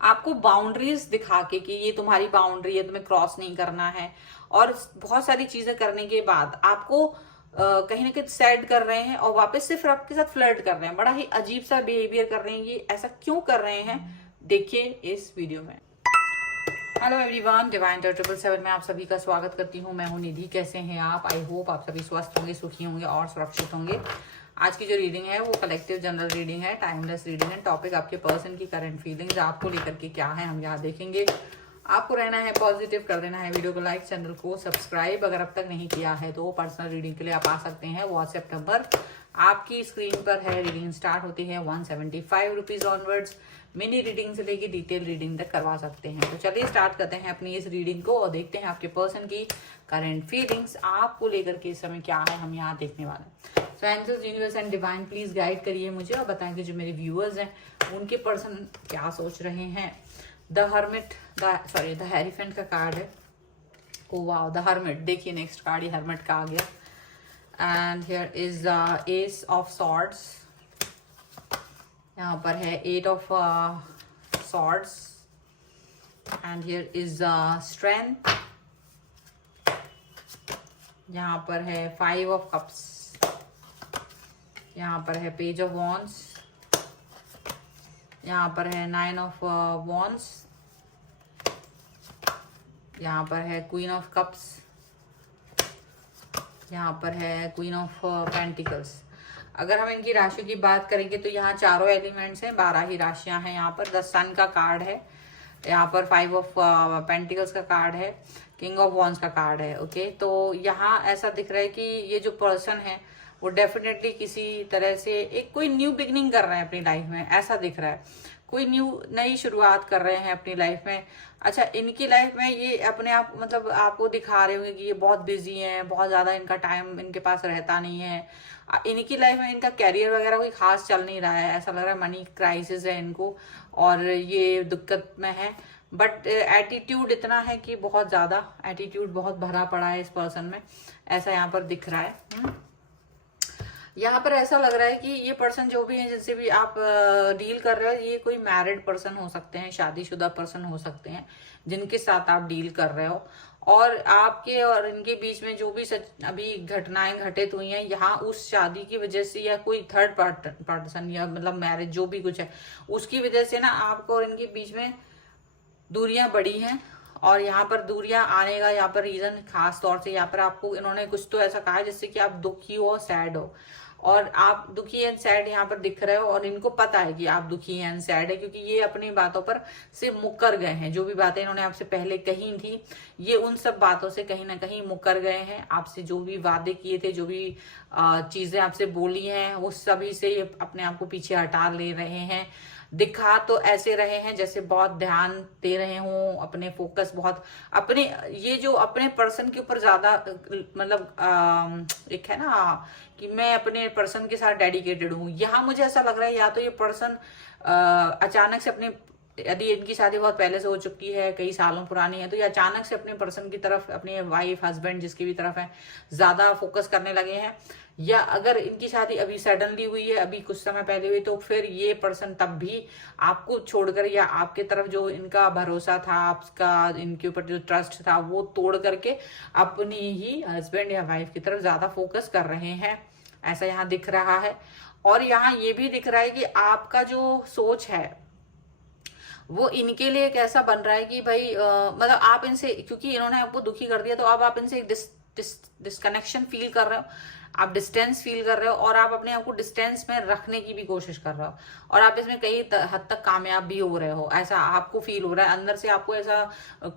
आपको बाउंड्रीज दिखा के कि ये तुम्हारी बाउंड्री है, तुम्हें क्रॉस नहीं करना है, और बहुत सारी चीजें करने के बाद आपको कहीं ना कहीं सैड कर रहे हैं और वापस से फिर आपके साथ फ्लर्ट कर रहे हैं, बड़ा ही अजीब सा बिहेवियर कर रहे हैं। ये ऐसा क्यों कर रहे हैं, देखिए इस वीडियो में। हेलो एवरीवन, डिवाइन 777 में आप सभी का स्वागत करती हूँ। मैं हूँ निधि। कैसे हैं आप? आई होप आप सभी स्वस्थ होंगे, सुखी होंगे और सुरक्षित होंगे। आज की जो रीडिंग है वो कलेक्टिव जनरल रीडिंग है, टाइमलेस रीडिंग है। टॉपिक आपके पर्सन की करंट फीलिंग्स आपको लेकर के क्या है हम यहाँ देखेंगे। आपको रहना है पॉजिटिव, कर देना है वीडियो को लाइक, चैनल को सब्सक्राइब अगर अब तक नहीं किया है तो। पर्सनल रीडिंग के लिए आप आ सकते हैं। व्हाट्सएप नंबर आपकी स्क्रीन पर है। रीडिंग स्टार्ट होती है 175 रुपीज ऑनवर्ड्स। मिनी रीडिंग से लेके डिटेल रीडिंग तक करवा सकते हैं। तो चलिए स्टार्ट करते हैं अपनी इस रीडिंग को और देखते हैं आपके पर्सन की करंट फीलिंग्स आपको लेकर के इस समय क्या है हम यहाँ देखने वाले हैं। So angels, universe and divine please guide करिए मुझे और बताएं कि जो मेरे व्यूअर्स हैं उनके पर्सन क्या सोच रहे हैं। द हर्मिट, द हेरीफेंट का कार्ड है। Oh wow, the hermit. देखिए नेक्स्ट कार्ड ये हर्मिट का आ गया। And here is the S of swords. यहाँ पर है 8 of swords. And here is strength. यहाँ पर है 5 ऑफ कप्स। यहाँ पर है पेज ऑफ वॉन्ड्स। यहाँ पर है 9 ऑफ वॉन्ड्स। यहाँ पर है क्वीन ऑफ कप्स। यहाँ पर है क्वीन ऑफ पेंटिकल्स। अगर हम इनकी राशि की बात करेंगे तो यहाँ चारों एलिमेंट्स हैं, 12 ही राशियां हैं। यहाँ पर द सन का कार्ड है। यहाँ पर 5 ऑफ पेंटिकल्स का कार्ड है। किंग ऑफ वॉन्ड्स का कार्ड है। ओके, तो यहाँ ऐसा दिख रहा है कि ये जो पर्सन है वो डेफिनेटली किसी तरह से एक कोई न्यू बिगनिंग कर रहे हैं अपनी लाइफ में, ऐसा दिख रहा है। कोई नई शुरुआत कर रहे हैं अपनी लाइफ में। अच्छा, इनकी लाइफ में ये अपने आप मतलब आपको दिखा रहे होंगे कि ये बहुत बिजी हैं, बहुत ज़्यादा इनका टाइम इनके पास रहता नहीं है। इनकी लाइफ में इनका कैरियर वगैरह कोई खास चल नहीं रहा है, ऐसा लग रहा है मनी क्राइसिस है इनको और ये दिक्कत में है। बट एटीट्यूड इतना है कि बहुत ज़्यादा एटीट्यूड बहुत भरा पड़ा है इस पर्सन में, ऐसा यहाँ पर दिख रहा है। यहाँ पर ऐसा लग रहा है कि ये पर्सन जो भी है, जिनसे भी आप डील कर रहे हो, ये कोई मैरिड पर्सन हो सकते हैं, शादीशुदा पर्सन हो सकते हैं जिनके साथ आप डील कर रहे हो। और आपके और इनके बीच में जो भी अभी घटनाएं घटित हुई हैं, यहाँ उस शादी की वजह से या कोई थर्ड पर्सन या मतलब मैरिज जो भी कुछ है उसकी वजह से ना आपको और इनके बीच में दूरियां बढ़ी हैं। और यहाँ पर दूरियां आने का यहाँ पर रीजन खास तौर से यहाँ पर आपको इन्होंने कुछ तो ऐसा कहा है जिससे कि आप दुखी हो, सैड हो, और आप दुखी एंड सैड यहाँ पर दिख रहे हो और इनको पता है कि आप दुखी एंड सैड है, क्योंकि ये अपनी बातों पर से मुकर गए हैं। जो भी बातें इन्होंने आपसे पहले कही थी ये उन सब बातों से कहीं ना कहीं मुकर गए हैं। आपसे जो भी वादे किए थे, जो भी चीजें आपसे बोली हैं, उस सभी से ये अपने आप को पीछे हटा ले रहे हैं। दिखा तो ऐसे रहे हैं जैसे बहुत ध्यान दे रहे हों, अपने फोकस बहुत अपने ये जो अपने पर्सन के ऊपर ज्यादा मतलब एक है ना कि मैं अपने पर्सन के साथ डेडिकेटेड हूँ। यहाँ मुझे ऐसा लग रहा है या तो ये पर्सन अचानक से अपने, यदि इनकी शादी बहुत पहले से हो चुकी है, कई सालों पुरानी है, तो ये अचानक से अपने पर्सन की तरफ, अपने वाइफ हस्बैंड जिसकी भी तरफ है, ज्यादा फोकस करने लगे हैं। या अगर इनकी शादी अभी सडनली हुई है, अभी कुछ समय पहले हुई, तो फिर ये पर्सन तब भी आपको छोड़कर या आपके तरफ जो इनका भरोसा था, आपका इनके ऊपर जो ट्रस्ट था वो तोड़ करके अपनी ही हस्बैंड या वाइफ की तरफ ज्यादा फोकस कर रहे हैं, ऐसा यहाँ दिख रहा है। और यहाँ ये भी दिख रहा है कि आपका जो सोच है वो इनके लिए कैसा बन रहा है कि भाई मतलब आप इनसे, क्योंकि इन्होंने आपको दुखी कर दिया तो अब आप इनसे एक डिस्कनेक्शन फील कर रहे हो, आप डिस्टेंस फील कर रहे हो और आप अपने आप को डिस्टेंस में रखने की भी कोशिश कर रहे हो और आप इसमें कई हद तक कामयाब भी हो रहे हो, ऐसा आपको फील हो रहा है। अंदर से आपको ऐसा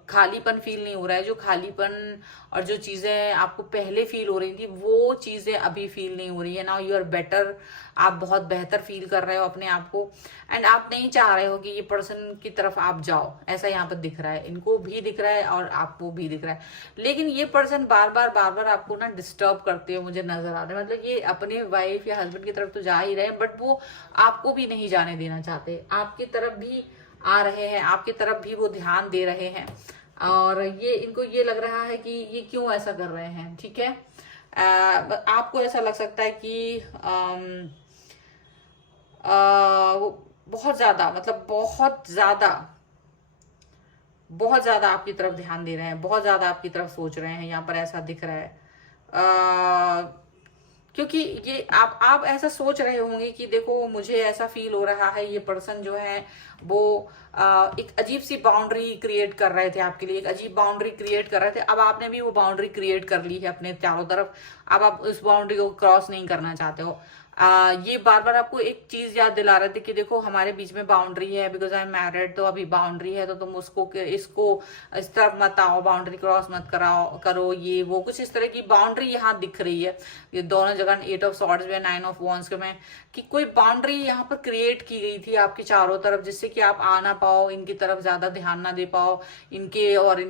खालीपन फील नहीं हो रहा है। जो खालीपन और जो चीजें आपको पहले फील हो रही थी वो चीजें अभी फील नहीं हो रही है। नाउ यू आर बेटर, आप बहुत बेहतर फील कर रहे हो अपने आप को एंड आप नहीं चाह रहे हो कि ये पर्सन की तरफ आप जाओ, ऐसा यहाँ पर दिख रहा है। इनको भी दिख रहा है और आपको भी दिख रहा है, लेकिन ये पर्सन बार बार आपको ना डिस्टर्ब करते हुए मुझे नजर आ रहे हैं। मतलब ये अपने वाइफ या हस्बैंड की तरफ तो जा ही रहे हैं बट वो आपको भी नहीं जाने देना चाहते, आपकी तरफ भी आ रहे हैं, आपकी तरफ भी वो ध्यान दे रहे हैं। और ये इनको ये लग रहा है कि ये क्यों ऐसा कर रहे हैं, ठीक है। आपको ऐसा लग सकता है कि वो बहुत ज्यादा मतलब बहुत ज्यादा बहुत ज्यादा आपकी तरफ ध्यान दे रहे हैं, बहुत ज्यादा आपकी तरफ सोच रहे हैं, यहाँ पर ऐसा दिख रहा है। क्योंकि ये आप ऐसा सोच रहे होंगे कि देखो मुझे ऐसा फील हो रहा है, ये पर्सन जो है वो एक अजीब सी बाउंड्री क्रिएट कर रहे थे आपके लिए, एक अजीब बाउंड्री क्रिएट कर रहे थे। अब आपने भी वो बाउंड्री क्रिएट कर ली है अपने चारों तरफ। अब आप उस बाउंड्री को क्रॉस नहीं करना चाहते हो। ये बार बार आपको एक चीज याद दिला रहे थे कि देखो हमारे बीच में बाउंड्री है, बिकॉज आई एम मैरिड, तो अभी बाउंड्री है, तो तुम उसको इसको इस तरफ मत आओ, बाउंड्री क्रॉस मत कराओ करो, ये वो कुछ इस तरह की बाउंड्री यहाँ दिख रही है। ये दोनों जगह 8 ऑफ सॉर्ड्स में, 9 ऑफ वॉन्ड्स में, कि कोई बाउंड्री यहाँ पर क्रिएट की गई थी आपके चारों तरफ, जिससे कि आप आ ना पाओ, इनकी तरफ ज्यादा ध्यान ना दे पाओ, इनके और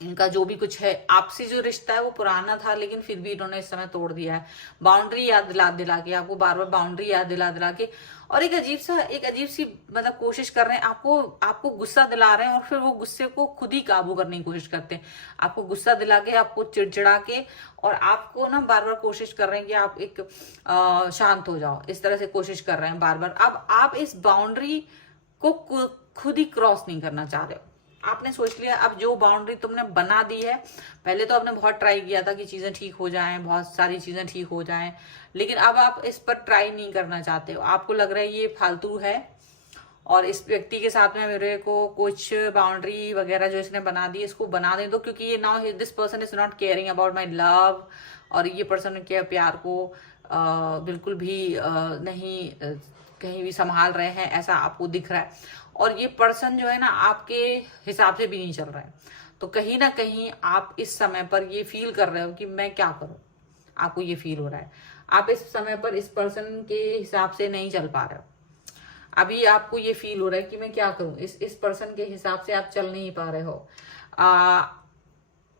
इनका जो भी कुछ है आपसी जो रिश्ता है वो पुराना था, लेकिन फिर भी इन्होंने इस समय तोड़ दिया है। बाउंड्री याद दिला दिला के आपको, बार बार बाउंड्री याद दिला दिला के, और एक अजीब सी मतलब कोशिश कर रहे हैं, आपको गुस्सा दिला रहे हैं, और फिर वो गुस्से को खुद ही काबू करने की कोशिश करते हैं। आपको गुस्सा दिला के, आपको चिड़चिड़ा के, और आपको ना बार बार कोशिश कर रहे हैं कि आप एक शांत हो जाओ, इस तरह से कोशिश कर रहे हैं बार बार। अब आप इस बाउंड्री को खुद ही क्रॉस नहीं करना चाह रहे हो। आपने सोच लिया अब जो बाउंड्री तुमने बना दी है, पहले तो आपने बहुत ट्राई किया था कि चीजें ठीक हो जाएं, बहुत सारी चीजें ठीक हो जाएं, लेकिन अब आप इस पर ट्राई नहीं करना चाहते हो। आपको लग रहा है ये फालतू है, और इस व्यक्ति के साथ में मेरे को कुछ बाउंड्री वगैरह जो इसने बना दी, इसको बना दें दो, क्योंकि ये now this person is not caring about my love, और ये पर्सन के प्यार को बिल्कुल भी नहीं कहीं भी संभाल रहे हैं, ऐसा आपको दिख रहा है। और ये पर्सन जो है ना आपके हिसाब से भी नहीं चल रहा है, तो कहीं ना कहीं आप इस समय पर ये फील कर रहे हो कि मैं क्या करूं। आपको ये फील हो रहा है आप इस समय पर इस पर्सन के हिसाब से नहीं चल पा रहे हो। अभी आपको ये फील हो रहा है कि मैं क्या करूं, इस पर्सन के हिसाब से आप चल नहीं पा रहे हो।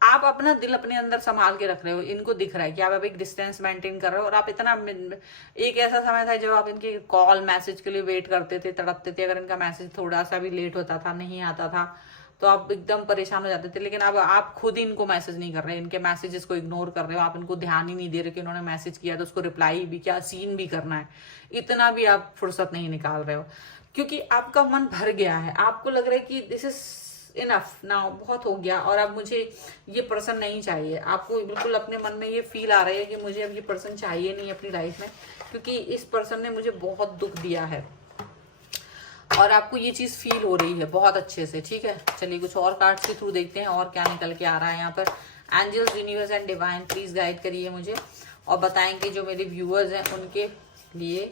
आप अपना दिल अपने अंदर संभाल के रख रहे हो, इनको दिख रहा है कि आप एक डिस्टेंस मेंटेन कर रहे हो, और आप इतना, एक ऐसा समय था जब आप इनके कॉल मैसेज के लिए वेट करते थे, तड़पते थे, अगर इनका मैसेज थोड़ा सा भी लेट होता था, नहीं आता था, तो आप एकदम परेशान हो जाते थे। लेकिन अब आप खुद ही इनको मैसेज नहीं कर रहे, इनके मैसेजेस को इग्नोर कर रहे हो, आप इनको ध्यान ही नहीं दे रहे कि उन्होंने मैसेज किया तो उसको रिप्लाई भी क्या, सीन भी करना है, इतना भी आप फुर्सत नहीं निकाल रहे हो, क्योंकि आपका मन भर गया है। आपको लग रहा है कि दिस इज इनफ नाउ, बहुत हो गया, और अब मुझे ये पर्सन नहीं चाहिए। आपको बिल्कुल अपने मन में ये फील आ रही है कि मुझे अब ये पर्सन चाहिए नहीं अपनी लाइफ में, क्योंकि इस पर्सन ने मुझे बहुत दुख दिया है, और आपको ये चीज फील हो रही है बहुत अच्छे से। ठीक है, चलिए कुछ और कार्ड्स के थ्रू देखते हैं और क्या निकल के आ रहा है यहाँ पर। Angels, universe and divine please guide करिए मुझे, और बताएं कि जो मेरे व्यूअर्स हैं उनके लिए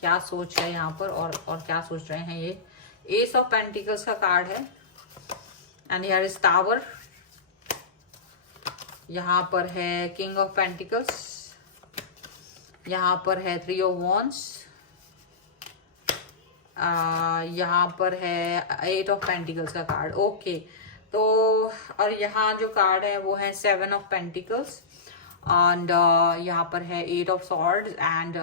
क्या सोच है यहाँ पर, और क्या सोच रहे हैं। ये एस ऑफ पेंटिकल्स का कार्ड है, एंड हियर इज टावर। यहाँ पर है किंग ऑफ पेंटिकल्स, यहाँ पर है 3 ऑफ वॉन्ड्स, यहाँ पर है 8 ऑफ पेंटिकल्स का कार्ड। ओके, तो और यहाँ जो कार्ड है वो है 7 ऑफ पेंटिकल्स, एंड यहाँ पर है 8 of swords and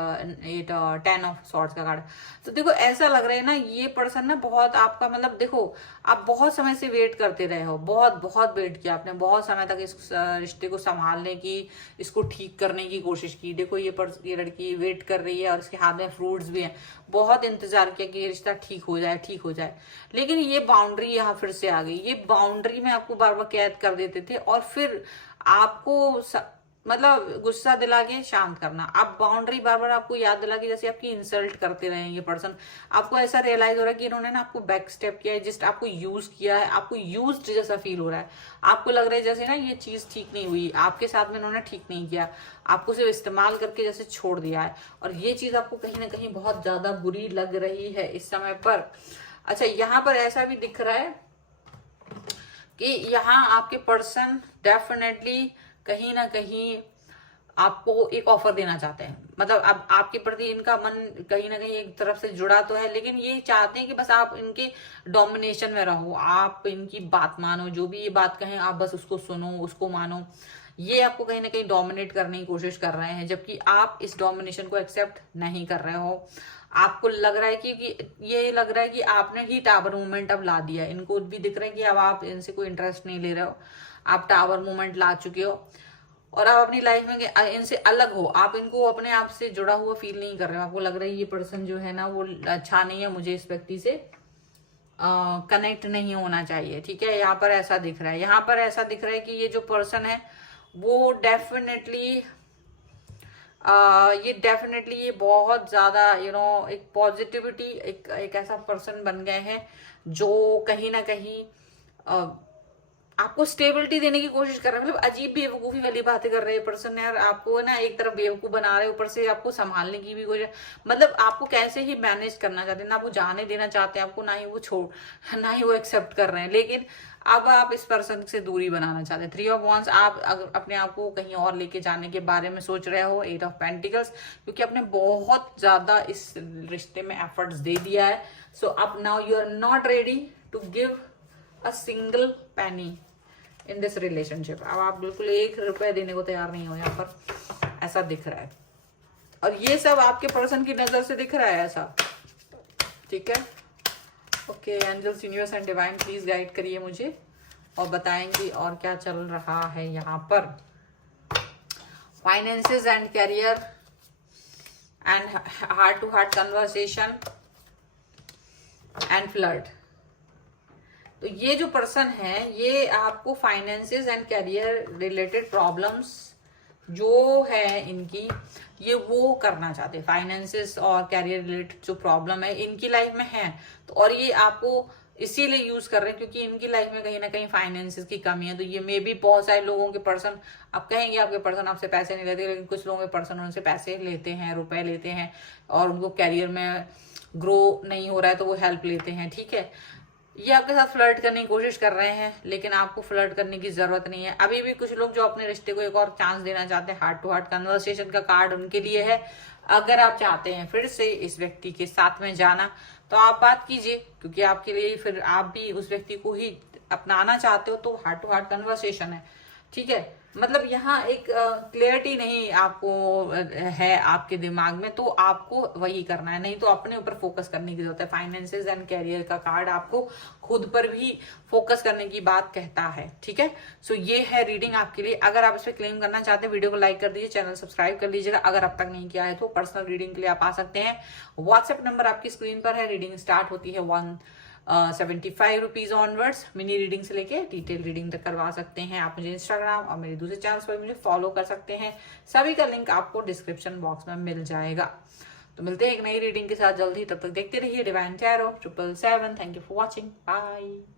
10 of swords का कार्ड। तो देखो ऐसा लग रहा है ना, ये पर्सन ना बहुत आपका, मतलब देखो आप बहुत समय से वेट करते रहे हो, बहुत वेट किया आपने, बहुत समय तक इस रिश्ते को संभालने की, इसको ठीक करने की कोशिश की। देखो ये लड़की वेट कर रही है, और इसके हाथ में फ्रूट्स भी हैं, बहुत इंतजार किया कि ये रिश्ता ठीक हो जाए, लेकिन ये बाउंड्री यहाँ फिर से आ गई। ये बाउंड्री में आपको बार बार कैद कर देते थे, और फिर आपको मतलब गुस्सा दिला के शांत करना। अब बाउंड्री बार बार आपको याद दिला के जैसे आपकी इंसल्ट करते रहे ये पर्सन। आपको ऐसा रियलाइज हो रहा है कि इन्होंने ना आपको बैक स्टेप किया है, जस्ट आपको यूज किया है, आपको यूज्ड जैसा फील हो रहा है। आपको लग रहा है जैसे ना ये चीज ठीक नहीं हुई आपके साथ में, इन्होंने ठीक नहीं किया, आपको सिर्फ इस्तेमाल करके जैसे छोड़ दिया है, और ये चीज आपको कहीं ना कहीं बहुत ज्यादा बुरी लग रही है इस समय पर। अच्छा, यहाँ पर ऐसा भी दिख रहा है कि यहाँ आपके पर्सन डेफिनेटली कहीं ना कहीं आपको एक ऑफर देना चाहते हैं, मतलब अब आपके प्रति इनका मन कहीं ना कहीं एक तरफ से जुड़ा तो है, लेकिन ये चाहते हैं कि बस आप इनके डोमिनेशन में रहो, आप इनकी बात मानो, जो भी ये बात कहें आप बस उसको सुनो, उसको मानो। ये आपको कहीं ना कहीं डोमिनेट करने की कोशिश कर रहे हैं, जबकि आप इस डोमिनेशन को एक्सेप्ट नहीं कर रहे हो। आपको लग रहा है कि ये लग रहा है कि आपने ही टावर मूवमेंट अब ला दिया, इनको भी दिख रहा है कि अब आप इनसे कोई इंटरेस्ट नहीं ले रहे हो, आप टावर मूवमेंट ला चुके हो, और आप अपनी लाइफ में इनसे अलग हो, आप इनको अपने आप से जुड़ा हुआ फील नहीं कर रहे हो। आपको लग रहा है ये पर्सन जो है ना वो अच्छा नहीं है, मुझे इस व्यक्ति से कनेक्ट नहीं होना चाहिए, ठीक है। यहाँ पर ऐसा दिख रहा है, यहाँ पर ऐसा दिख रहा है कि ये जो पर्सन है वो डेफिनेटली ये बहुत ज्यादा एक पॉजिटिविटी, एक ऐसा पर्सन बन गए हैं जो कहीं ना कहीं आपको स्टेबिलिटी देने की कोशिश कर रहे हैं। मतलब अजीब बेवकूफी वाली बातें कर रहे हैं पर्सन यार, आपको ना एक तरफ बेवकूफ बना रहे हैं, ऊपर से आपको संभालने की भी कोशिश, मतलब आपको कैसे ही मैनेज करना चाहते हैं, ना वो जाने देना चाहते हैं आपको, ना ही वो एक्सेप्ट कर रहे हैं। लेकिन अब आप इस पर्सन से दूरी बनाना चाहते हैं। 3 ऑफ वॉन्ड्स, आप अगर अपने आप को कहीं और लेके जाने के बारे में सोच रहे हो। 8 ऑफ पेंटिकल्स, क्योंकि आपने बहुत ज्यादा इस रिश्ते में एफर्ट्स दे दिया है। सो अब now you are not ready to give a single penny in this relationship. अब आप बिल्कुल 1 रुपए देने को तैयार नहीं हो, यहाँ पर ऐसा दिख रहा है। और ये सब आपके पर्सन की नजर से दिख रहा है ऐसा, ठीक है। Okay, angels, universe and divine please guide करिए मुझे और बताएंगे और क्या चल रहा है यहाँ पर। Finances and career and heart to heart conversation and flirt. तो ये जो पर्सन है ये आपको finances and career related problems जो है इनकी, ये वो करना चाहते हैं। फाइनेंसेस और करियर रिलेटेड जो प्रॉब्लम है इनकी लाइफ में है, तो और ये आपको इसीलिए यूज कर रहे हैं क्योंकि इनकी लाइफ में कहीं ना कहीं फाइनेंसेस की कमी है। तो ये मे भी बहुत सारे लोगों के पर्सन, आप कहेंगे आपके पर्सन आपसे पैसे नहीं लेते, लेकिन कुछ लोगों के पर्सन उनसे पैसे लेते हैं, रुपए लेते हैं, और उनको करियर में ग्रो नहीं हो रहा है तो वो हेल्प लेते हैं, ठीक है। ये आपके साथ फ्लर्ट करने की कोशिश कर रहे हैं, लेकिन आपको फ्लर्ट करने की जरूरत नहीं है। अभी भी कुछ लोग जो अपने रिश्ते को एक और चांस देना चाहते हैं, हार्ट टू हार्ट कन्वर्सेशन का कार्ड उनके लिए है। अगर आप चाहते हैं फिर से इस व्यक्ति के साथ में जाना तो आप बात कीजिए, क्योंकि आपके लिए फिर आप भी उस व्यक्ति को ही अपनाना चाहते हो, तो हार्ट टू हार्ट कन्वर्सेशन है, ठीक है। मतलब यहाँ एक क्लियरिटी नहीं आपको है आपके दिमाग में, तो आपको वही करना है, नहीं तो अपने ऊपर फोकस करने की जरूरत है। फाइनेंसेस एंड कैरियर का कार्ड आपको खुद पर भी फोकस करने की बात कहता है, ठीक है। सो ये है रीडिंग आपके लिए। अगर आप इस पर क्लेम करना चाहते हैं वीडियो को लाइक कर दीजिए, चैनल सब्सक्राइब कर लीजिएगा। अगर अब तक नहीं किया है तो पर्सनल रीडिंग के लिए आप आ सकते हैं। व्हाट्सएप नंबर आपकी स्क्रीन पर है। रीडिंग स्टार्ट होती है 75 रुपीज ऑनवर्ड्स। मिनी रीडिंग से लेके डिटेल रीडिंग तक करवा सकते हैं। आप मुझे इंस्टाग्राम और मेरे दूसरे चैनल्स पर मुझे फॉलो कर सकते हैं, सभी का लिंक आपको डिस्क्रिप्शन बॉक्स में मिल जाएगा। तो मिलते हैं एक नई रीडिंग के साथ जल्दी, तब तक देखते रहिए divine tarot 777। Thank you for watching, bye.